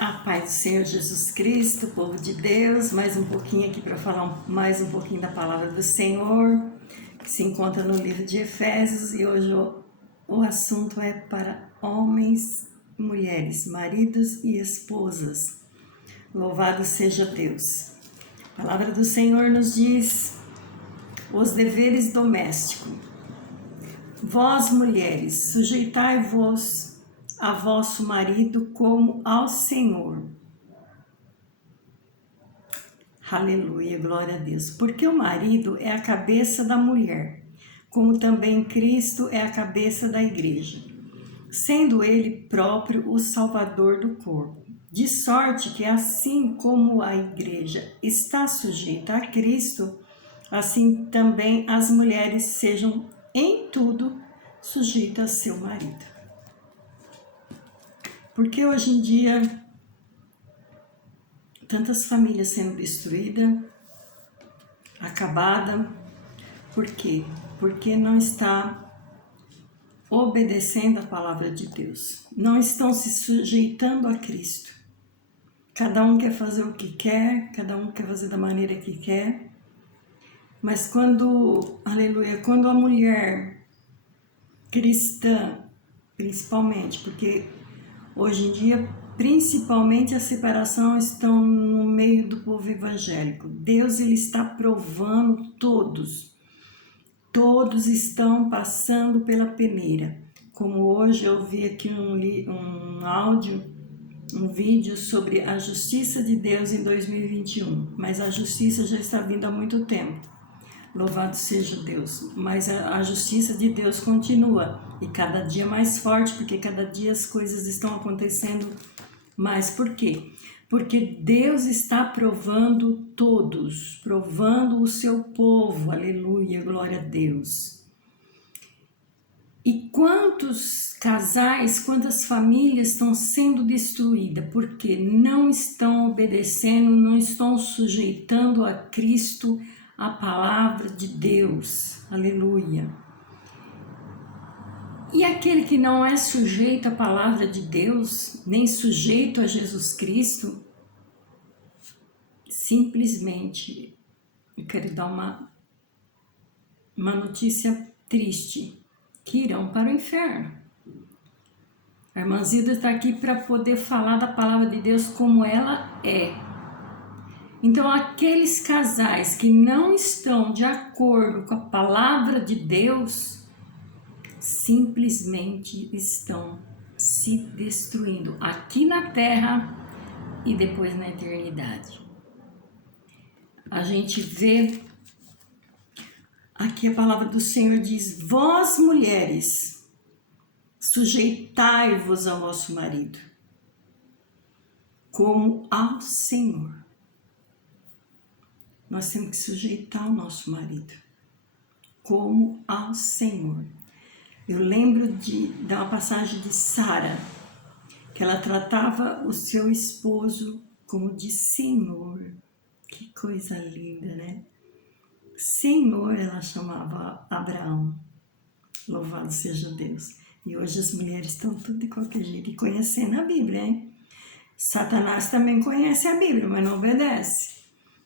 A paz do Senhor Jesus Cristo, povo de Deus, mais um pouquinho aqui para falar mais um pouquinho da palavra do Senhor, que se encontra no livro de Efésios, e hoje o assunto é para homens e mulheres, maridos e esposas. Louvado seja Deus. A palavra do Senhor nos diz os deveres domésticos. Vós, mulheres, sujeitai-vos a vosso marido como ao Senhor. Aleluia, glória a Deus. Porque o marido é a cabeça da mulher, como também Cristo é a cabeça da igreja, sendo ele próprio o salvador do corpo. De sorte que assim como a igreja está sujeita a Cristo, assim também as mulheres sejam em tudo sujeitas a seu marido. Porque hoje em dia, tantas famílias sendo destruídas, acabadas, por quê? Porque não está obedecendo a palavra de Deus, não estão se sujeitando a Cristo. Cada um quer fazer o que quer, cada um quer fazer da maneira que quer, mas aleluia, quando a mulher cristã, principalmente, porque hoje em dia, principalmente a separação estão no meio do povo evangélico. Deus ele está provando todos estão passando pela peneira. Como hoje eu vi aqui um áudio, um vídeo sobre a justiça de Deus em 2021, mas a justiça já está vindo há muito tempo. Louvado seja Deus, mas a justiça de Deus continua e cada dia mais forte, porque cada dia as coisas estão acontecendo mais. Por quê? Porque Deus está provando todos, provando o seu povo, aleluia, glória a Deus. E quantos casais, quantas famílias estão sendo destruídas porque não estão obedecendo, não estão sujeitando a Cristo, a palavra de Deus, aleluia. E aquele que não é sujeito à palavra de Deus, nem sujeito a Jesus Cristo, simplesmente, eu quero dar uma notícia triste, que irão para o inferno. A irmã Zilda está aqui para poder falar da palavra de Deus como ela é. Então, aqueles casais que não estão de acordo com a palavra de Deus, simplesmente estão se destruindo aqui na terra e depois na eternidade. A gente vê aqui a palavra do Senhor diz: vós mulheres, sujeitai-vos ao vosso marido, como ao Senhor. Nós temos que sujeitar o nosso marido, como ao Senhor. Eu lembro de uma passagem de Sara, que ela tratava o seu esposo como de Senhor. Que coisa linda, né? Senhor, ela chamava Abraão. Louvado seja Deus. E hoje as mulheres estão tudo de qualquer jeito e conhecendo a Bíblia, hein? Satanás também conhece a Bíblia, mas não obedece.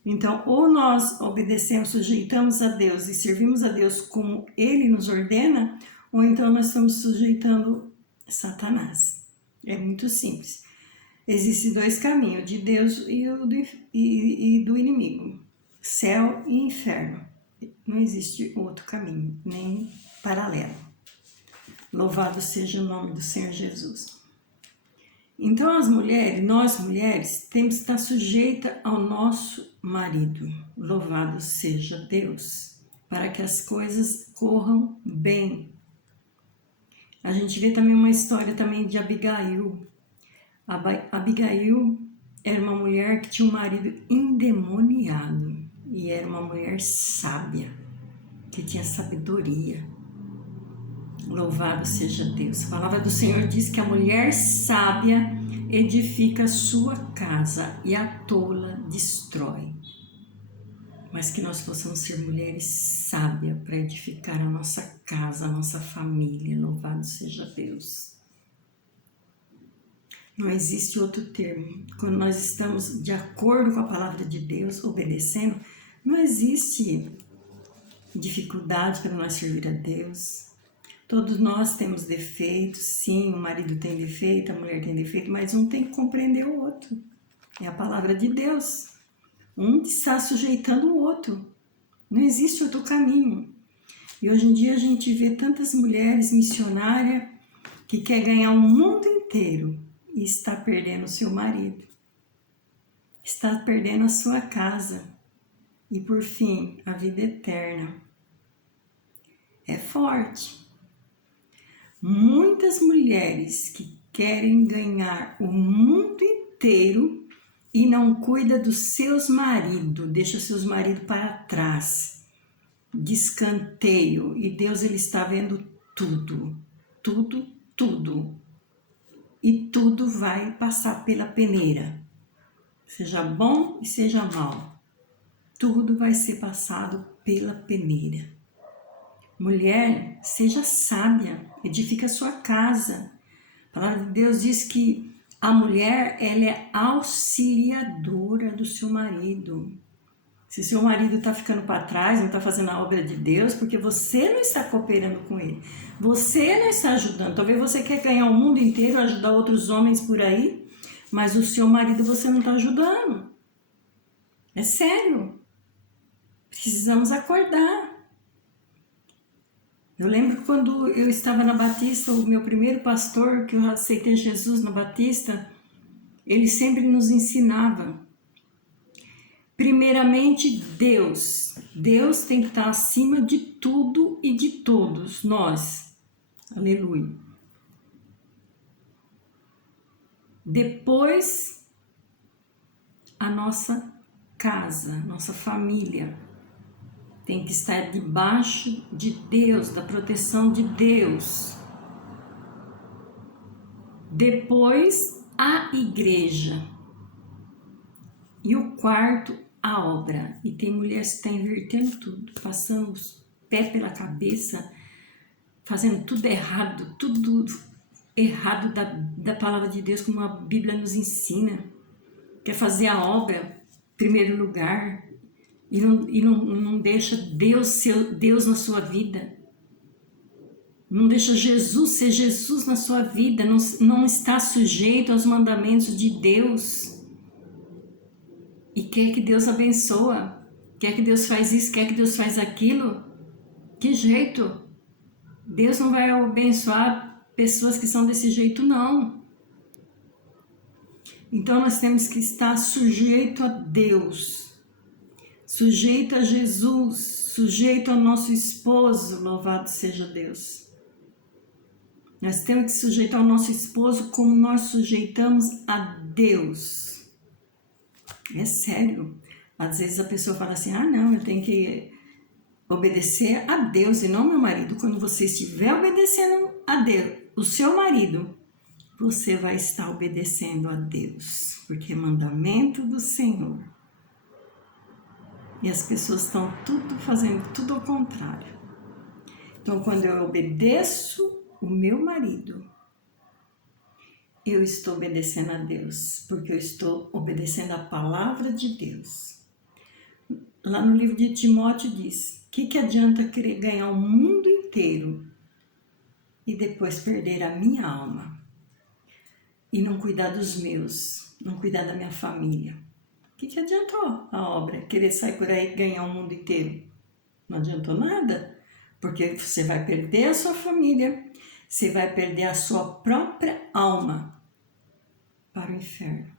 Então, ou nós obedecemos, sujeitamos a Deus e servimos a Deus como Ele nos ordena, ou então nós estamos sujeitando Satanás. É muito simples. Existem dois caminhos, de Deus e do inimigo. Céu e inferno. Não existe outro caminho, nem paralelo. Louvado seja o nome do Senhor Jesus. Então nós mulheres, temos que estar sujeita ao nosso marido. Louvado seja Deus, para que as coisas corram bem. A gente vê também uma história também de Abigail. Abigail era uma mulher que tinha um marido endemoniado e era uma mulher sábia, que tinha sabedoria. Louvado seja Deus. A palavra do Senhor diz que a mulher sábia edifica a sua casa e a tola destrói. Mas que nós possamos ser mulheres sábias para edificar a nossa casa, a nossa família. Louvado seja Deus. Não existe outro termo. Quando nós estamos de acordo com a palavra de Deus, obedecendo, não existe dificuldade para nós servir a Deus. Todos nós temos defeitos, sim, o marido tem defeito, a mulher tem defeito, mas um tem que compreender o outro. É a palavra de Deus. Um está sujeitando o outro. Não existe outro caminho. E hoje em dia a gente vê tantas mulheres missionárias que quer ganhar o mundo inteiro e está perdendo o seu marido. Está perdendo a sua casa. E por fim, a vida eterna. É forte. Muitas mulheres que querem ganhar o mundo inteiro e não cuida dos seus maridos, deixa seus maridos para trás, de escanteio, e Deus ele está vendo tudo, tudo, tudo, e tudo vai passar pela peneira, seja bom e seja mal, tudo vai ser passado pela peneira. Mulher, seja sábia, edifica a sua casa. A palavra de Deus diz que a mulher, ela é auxiliadora do seu marido. Se seu marido está ficando para trás, não está fazendo a obra de Deus, porque você não está cooperando com ele. Você não está ajudando. Talvez você quer ganhar o mundo inteiro, ajudar outros homens por aí, mas o seu marido você não está ajudando. É sério. Precisamos acordar. Eu lembro quando eu estava na Batista, o meu primeiro pastor, que eu aceitei Jesus na Batista, ele sempre nos ensinava. Primeiramente, Deus. Deus tem que estar acima de tudo e de todos, nós. Aleluia. Depois, a nossa casa, nossa família. Tem que estar debaixo de Deus, da proteção de Deus. Depois, a igreja. E o quarto, a obra. E tem mulheres que estão invertendo tudo, passando os pés pela cabeça, fazendo tudo errado da palavra de Deus, como a Bíblia nos ensina. Quer fazer a obra em primeiro lugar. E não deixa Deus ser Deus na sua vida. Não deixa Jesus ser Jesus na sua vida. Não está sujeito aos mandamentos de Deus. E quer que Deus abençoa. Quer que Deus faz isso, quer que Deus faz aquilo. Que jeito? Deus não vai abençoar pessoas que são desse jeito, não. Então nós temos que estar sujeito a Deus. Sujeito a Jesus, sujeito ao nosso esposo, louvado seja Deus. Nós temos que sujeitar ao nosso esposo como nós sujeitamos a Deus. É sério. Às vezes a pessoa fala assim, não, eu tenho que obedecer a Deus e não meu marido. Quando você estiver obedecendo a Deus, o seu marido, você vai estar obedecendo a Deus, porque é mandamento do Senhor. E as pessoas estão fazendo tudo ao contrário. Então, quando eu obedeço o meu marido, eu estou obedecendo a Deus, porque eu estou obedecendo a palavra de Deus. Lá no livro de Timóteo diz, que adianta querer ganhar o mundo inteiro e depois perder a minha alma? E não cuidar dos meus, não cuidar da minha família. O que adiantou a obra? Querer sair por aí e ganhar o mundo inteiro? Não adiantou nada, porque você vai perder a sua família, você vai perder a sua própria alma para o inferno.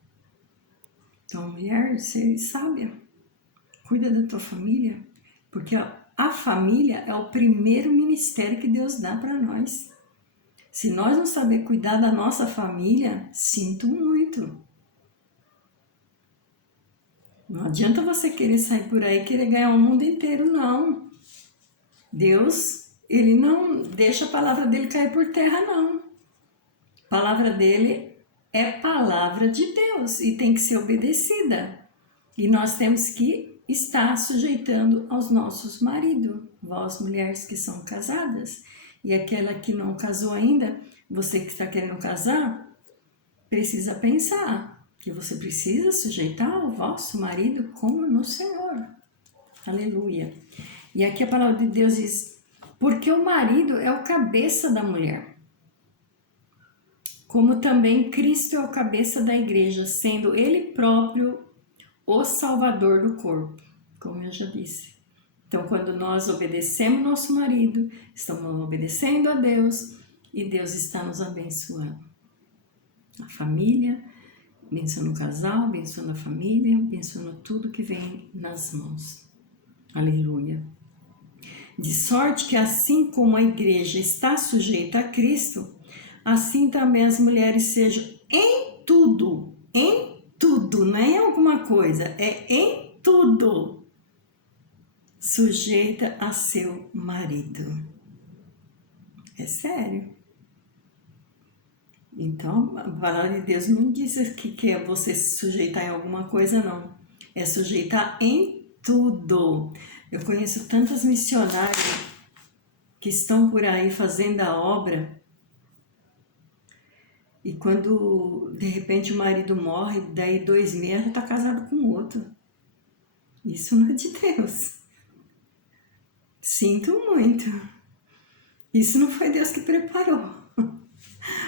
Então, mulher, ser sábia, cuida da tua família, porque a família é o primeiro ministério que Deus dá para nós. Se nós não saber cuidar da nossa família, sinto muito. Não adianta você querer sair por aí e querer ganhar o mundo inteiro, não. Deus, ele não deixa a palavra dele cair por terra, não. A palavra dele é palavra de Deus e tem que ser obedecida. E nós temos que estar sujeitando aos nossos maridos, vós mulheres que são casadas. E aquela que não casou ainda, você que está querendo casar, precisa pensar que você precisa sujeitar o vosso marido como no Senhor. Aleluia. E aqui a palavra de Deus diz, porque o marido é o cabeça da mulher, como também Cristo é o cabeça da igreja, sendo ele próprio o salvador do corpo, como eu já disse. Então, quando nós obedecemos nosso marido, estamos obedecendo a Deus e Deus está nos abençoando. A família, abençoando o casal, abençoando a família, abençoando tudo que vem nas mãos. Aleluia. De sorte que assim como a igreja está sujeita a Cristo, assim também as mulheres sejam em tudo, não é em alguma coisa, é em tudo, sujeita a seu marido. É sério. Então, a palavra de Deus não diz que é você se sujeitar em alguma coisa, não. É sujeitar em tudo. Eu conheço tantas missionárias que estão por aí fazendo a obra e quando de repente o marido morre, daí 2 meses já está casado com outro. Isso não é de Deus. Sinto muito. Isso não foi Deus que preparou.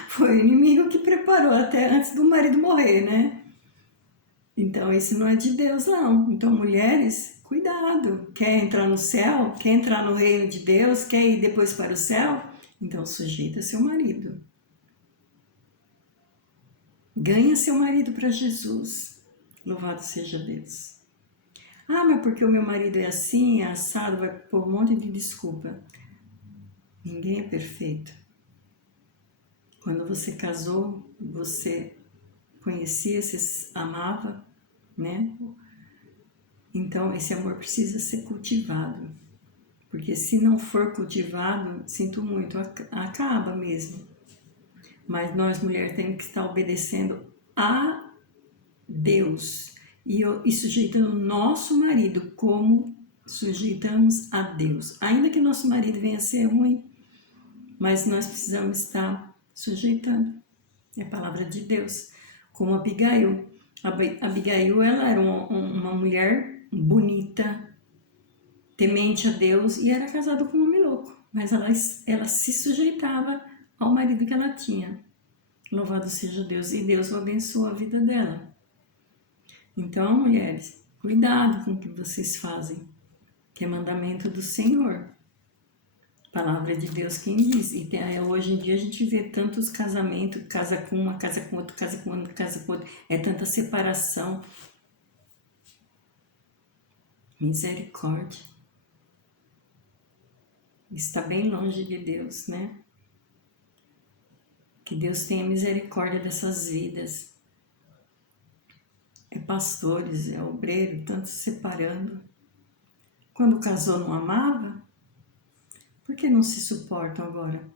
Foi o inimigo que preparou até antes do marido morrer, né? Então isso não é de Deus, não. Então, mulheres, cuidado. Quer entrar no céu? Quer entrar no reino de Deus? Quer ir depois para o céu? Então, sujeita seu marido. Ganha seu marido para Jesus. Louvado seja Deus. Ah, mas porque o meu marido é assim, é assado, vai pôr um monte de desculpa. Ninguém é perfeito. Quando você casou, você conhecia, se amava, né? Então, esse amor precisa ser cultivado. Porque se não for cultivado, sinto muito, acaba mesmo. Mas nós, mulheres, temos que estar obedecendo a Deus e sujeitando o nosso marido como sujeitamos a Deus. Ainda que nosso marido venha a ser ruim, mas nós precisamos estar sujeitando. É a palavra de Deus. Como Abigail. Abigail, ela era uma mulher bonita, temente a Deus e era casada com um homem louco. Mas ela se sujeitava ao marido que ela tinha. Louvado seja Deus. E Deus abençoou a vida dela. Então, mulheres, cuidado com o que vocês fazem, que é mandamento do Senhor. Palavra de Deus quem diz. E hoje em dia a gente vê tantos casamentos, casa com uma, casa com outro, casa com outra, casa com outra. É tanta separação. Misericórdia. Está bem longe de Deus, né? Que Deus tenha misericórdia dessas vidas. É pastores, é obreiro, tanto se separando. Quando casou não amava? Por que não se suportam agora?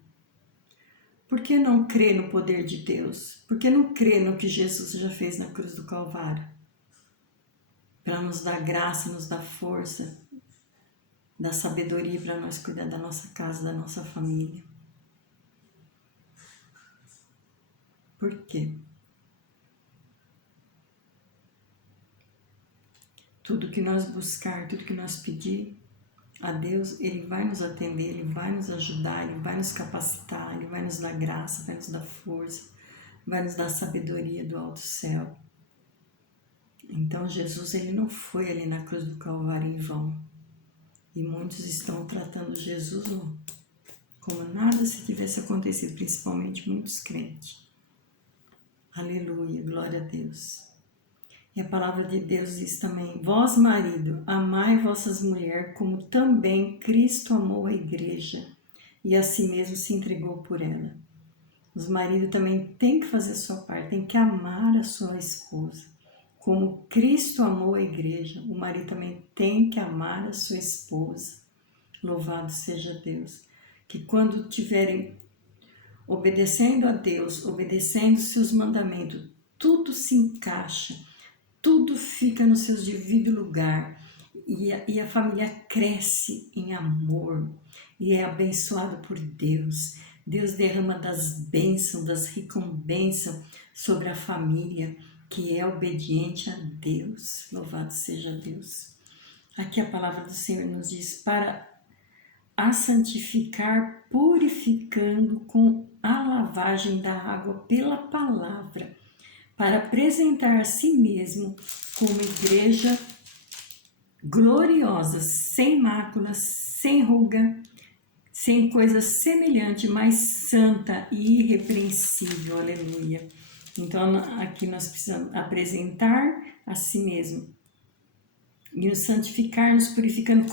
Por que não crê no poder de Deus? Por que não crê no que Jesus já fez na cruz do Calvário? Para nos dar graça, nos dar força, dar sabedoria para nós cuidar da nossa casa, da nossa família. Por quê? Tudo que nós buscar, tudo que nós pedir a Deus, Ele vai nos atender, Ele vai nos ajudar, Ele vai nos capacitar, Ele vai nos dar graça, vai nos dar força, vai nos dar sabedoria do alto céu. Então Jesus, Ele não foi ali na cruz do Calvário em vão. E muitos estão tratando Jesus como nada se tivesse acontecido, principalmente muitos crentes. Aleluia, glória a Deus. E a palavra de Deus diz também, vós, marido, amai vossas mulheres, como também Cristo amou a igreja e a si mesmo se entregou por ela. Os maridos também têm que fazer a sua parte, têm que amar a sua esposa. Como Cristo amou a igreja, o marido também tem que amar a sua esposa. Louvado seja Deus. Que quando tiverem obedecendo a Deus, obedecendo seus mandamentos, tudo se encaixa, tudo fica no seu devido lugar e a família cresce em amor e é abençoado por Deus. Deus derrama das bênçãos, das recompensas sobre a família que é obediente a Deus. Louvado seja Deus. Aqui a palavra do Senhor nos diz: para a santificar, purificando com a lavagem da água pela palavra, para apresentar a si mesmo como igreja gloriosa, sem mácula, sem ruga, sem coisa semelhante, mas santa e irrepreensível. Aleluia. Então, aqui nós precisamos apresentar a si mesmo e nos santificar, nos purificando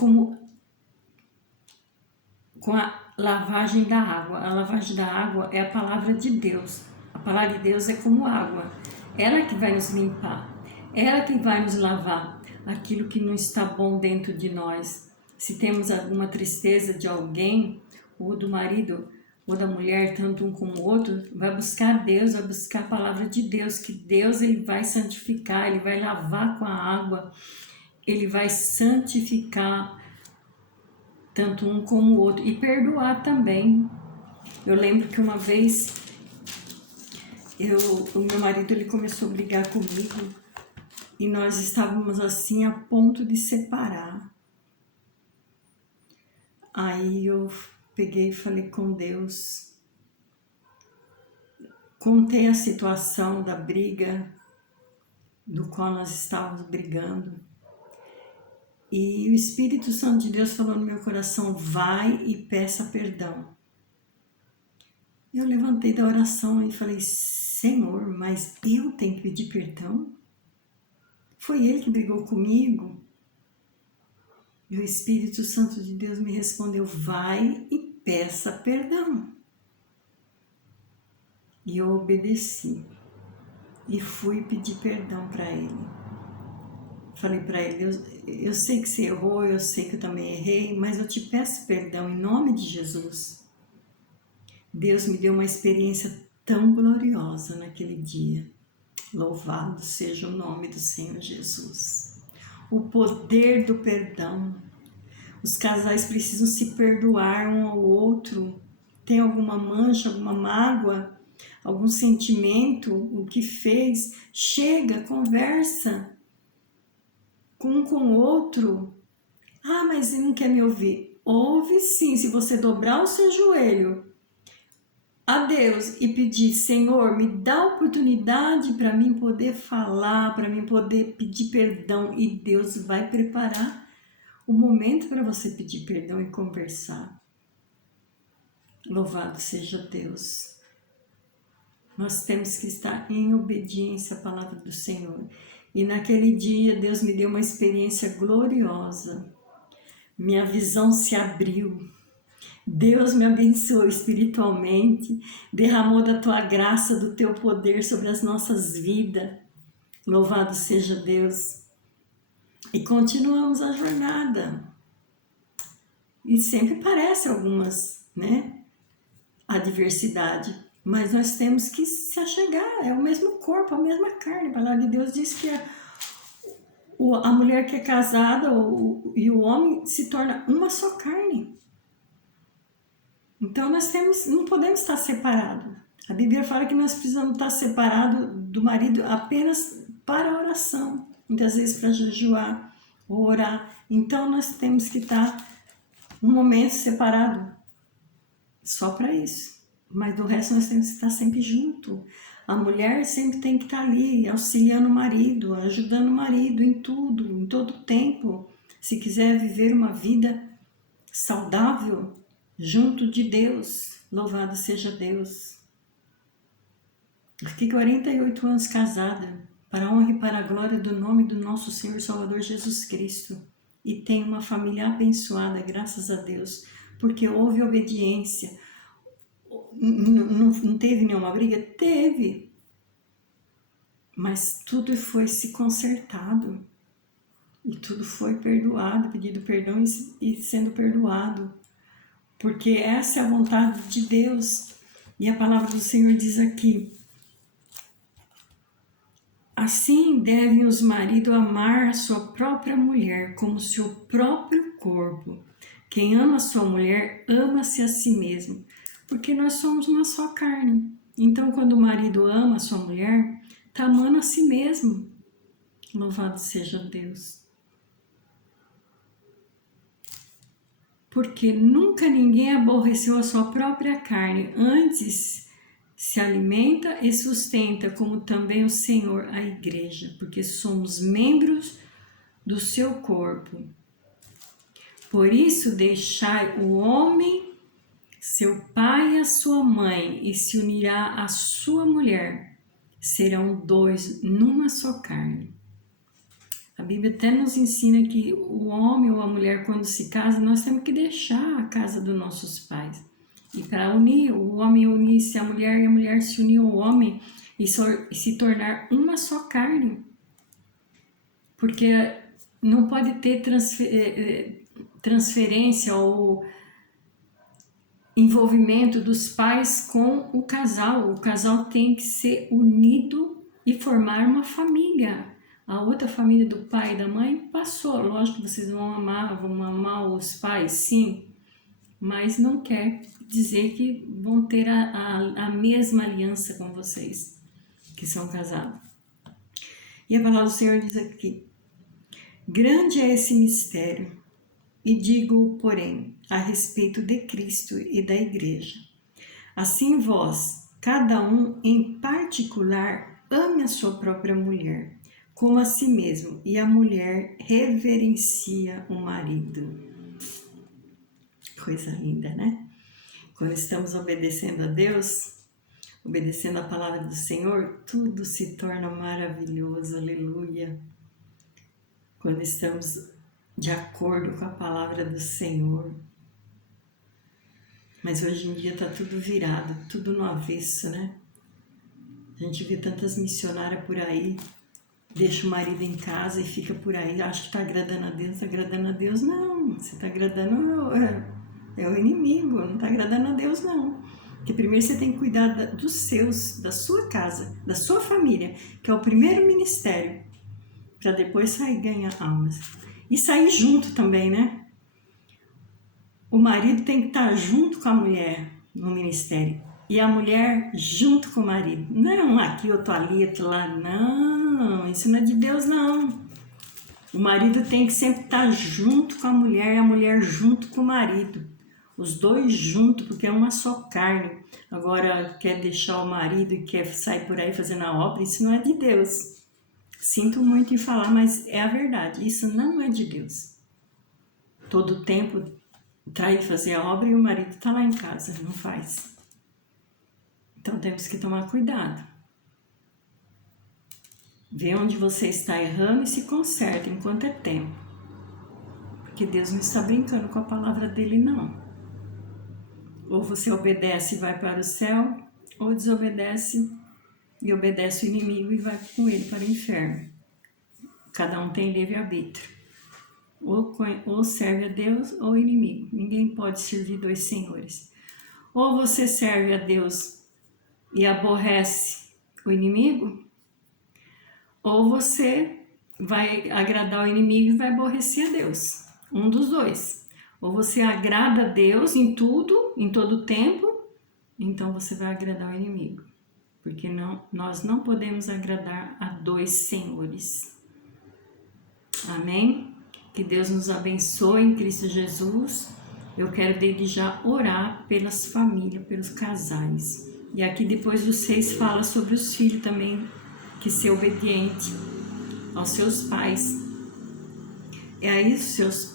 com a lavagem da água. A lavagem da água é a palavra de Deus. A palavra de Deus é como água. Ela que vai nos limpar. Ela que vai nos lavar aquilo que não está bom dentro de nós. Se temos alguma tristeza de alguém, ou do marido, ou da mulher, tanto um como o outro, vai buscar Deus, vai buscar a palavra de Deus, que Deus ele vai santificar, ele vai lavar com a água, ele vai santificar tanto um como o outro, e perdoar também. Eu lembro que uma vez o meu marido ele começou a brigar comigo e nós estávamos assim a ponto de separar. Aí eu peguei e falei com Deus, contei a situação da briga do qual nós estávamos brigando. E o Espírito Santo de Deus falou no meu coração: vai e peça perdão. Eu levantei da oração e falei: Senhor, mas eu tenho que pedir perdão? Foi ele que brigou comigo? E o Espírito Santo de Deus me respondeu: vai e peça perdão. E eu obedeci e fui pedir perdão para ele. Falei para ele: eu sei que você errou, eu sei que eu também errei, mas eu te peço perdão em nome de Jesus. Deus me deu uma experiência tão gloriosa naquele dia. Louvado seja o nome do Senhor Jesus. O poder do perdão. Os casais precisam se perdoar um ao outro. Tem alguma mancha, alguma mágoa, algum sentimento, o que fez? Chega, conversa com um com o outro. Ah, mas ele não quer me ouvir. Ouve sim, se você dobrar o seu joelho a Deus e pedir: Senhor, me dá oportunidade para mim poder falar, para mim poder pedir perdão, e Deus vai preparar o momento para você pedir perdão e conversar. Louvado seja Deus. Nós temos que estar em obediência à palavra do Senhor. E naquele dia Deus me deu uma experiência gloriosa. Minha visão se abriu. Deus me abençoou espiritualmente, derramou da tua graça, do teu poder sobre as nossas vidas. Louvado seja Deus. E continuamos a jornada. E sempre aparece algumas, adversidade, mas nós temos que se achegar. É o mesmo corpo, a mesma carne. A palavra de Deus diz que a mulher que é casada e o homem se torna uma só carne. Então nós não podemos estar separados. A Bíblia fala que nós precisamos estar separados do marido apenas para a oração, muitas vezes para jejuar ou orar. Então nós temos que estar um momento separado só para isso. Mas do resto nós temos que estar sempre junto. A mulher sempre tem que estar ali, auxiliando o marido, ajudando o marido em tudo, em todo tempo. Se quiser viver uma vida saudável, junto de Deus, louvado seja Deus. Eu fiquei 48 anos casada, para a honra e para a glória do nome do nosso Senhor e Salvador Jesus Cristo. E tenho uma família abençoada, graças a Deus, porque houve obediência. Não teve nenhuma briga? Teve. Mas tudo foi se consertado. E tudo foi perdoado, pedido perdão e sendo perdoado. Porque essa é a vontade de Deus. E a palavra do Senhor diz aqui: assim devem os maridos amar a sua própria mulher como seu próprio corpo. Quem ama a sua mulher, ama-se a si mesmo. Porque nós somos uma só carne. Então, quando o marido ama a sua mulher, está amando a si mesmo. Louvado seja Deus. Porque nunca ninguém aborreceu a sua própria carne, antes se alimenta e sustenta, como também o Senhor a igreja, porque somos membros do seu corpo. Por isso deixai o homem, seu pai e a sua mãe, e se unirá à sua mulher. Serão dois numa só carne. A Bíblia até nos ensina que o homem ou a mulher, quando se casa, nós temos que deixar a casa dos nossos pais. E para unir, o homem unir-se à mulher e a mulher se unir ao homem e se tornar uma só carne. Porque não pode ter transferência ou envolvimento dos pais com o casal. O casal tem que ser unido e formar uma família. A outra família do pai e da mãe passou. Lógico que vocês vão amar os pais, sim. Mas não quer dizer que vão ter a mesma aliança com vocês, que são casados. E a palavra do Senhor diz aqui: grande é esse mistério, e digo, porém, a respeito de Cristo e da igreja. Assim vós, cada um em particular, ame a sua própria mulher, como a si mesmo, e a mulher reverencia o marido. Coisa linda, né? Quando estamos obedecendo a Deus, obedecendo a palavra do Senhor, tudo se torna maravilhoso, aleluia. Quando estamos de acordo com a palavra do Senhor. Mas hoje em dia está tudo virado, tudo no avesso, né? A gente vê tantas missionárias por aí, deixa o marido em casa e fica por aí, acha que está agradando a Deus, está agradando a Deus, não. Você está agradando é o inimigo, não está agradando a Deus, não. Porque primeiro você tem que cuidar dos seus, da sua casa, da sua família, que é o primeiro ministério, para depois sair e ganhar almas. E sair junto também, né? O marido tem que estar junto com a mulher no ministério. E a mulher junto com o marido. Não, aqui outro ali, outro lá. Não, isso não é de Deus, não. O marido tem que sempre estar junto com a mulher junto com o marido. Os dois juntos, porque é uma só carne. Agora, quer deixar o marido e quer sair por aí fazendo a obra, isso não é de Deus. Sinto muito em falar, mas é a verdade. Isso não é de Deus. Todo tempo trai fazer a obra e o marido está lá em casa, não faz. Então temos que tomar cuidado. Vê onde você está errando e se conserta enquanto é tempo. Porque Deus não está brincando com a palavra dele, não. Ou você obedece e vai para o céu, ou desobedece e obedece o inimigo e vai com ele para o inferno. Cada um tem livre-arbítrio. Ou serve a Deus ou o inimigo. Ninguém pode servir dois senhores. Ou você serve a Deus e aborrece o inimigo, ou você vai agradar o inimigo e vai aborrecer a Deus. Um dos dois. Ou você agrada a Deus em tudo, em todo tempo, então você vai agradar o inimigo. Porque nós não podemos agradar a dois senhores. Amém? Que Deus nos abençoe em Cristo Jesus. Eu quero desde já orar pelas famílias, pelos casais. E aqui depois do 6 fala sobre os filhos também, que ser obediente aos seus pais. E aí seus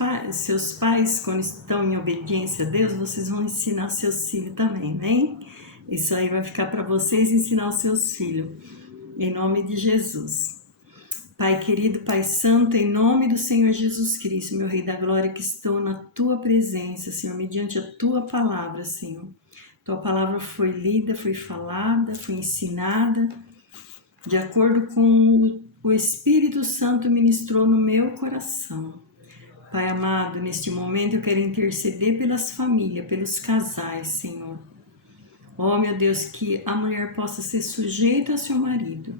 pais, quando estão em obediência a Deus, vocês vão ensinar seus filhos também, né? Isso aí vai ficar para vocês ensinar os seus filhos. Em nome de Jesus. Pai querido, Pai santo, em nome do Senhor Jesus Cristo, meu Rei da Glória, que estou na Tua presença, Senhor, mediante a Tua palavra, Senhor. Tua palavra foi lida, foi falada, foi ensinada, de acordo com o Espírito Santo ministrou no meu coração. Pai amado, neste momento eu quero interceder pelas famílias, pelos casais, Senhor. Oh, meu Deus, que a mulher possa ser sujeita ao seu marido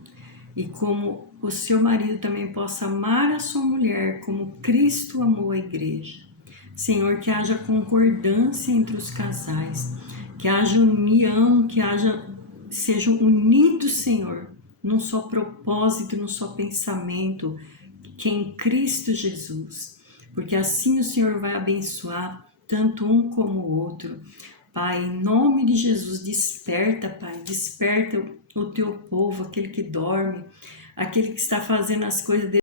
e como o seu marido também possa amar a sua mulher como Cristo amou a igreja. Senhor, que haja concordância entre os casais, que haja união, que haja sejam unidos, Senhor, num só propósito, num só pensamento, que é em Cristo Jesus. Porque assim o Senhor vai abençoar tanto um como o outro. Pai, em nome de Jesus, desperta, Pai, desperta o teu povo, aquele que dorme, aquele que está fazendo as coisas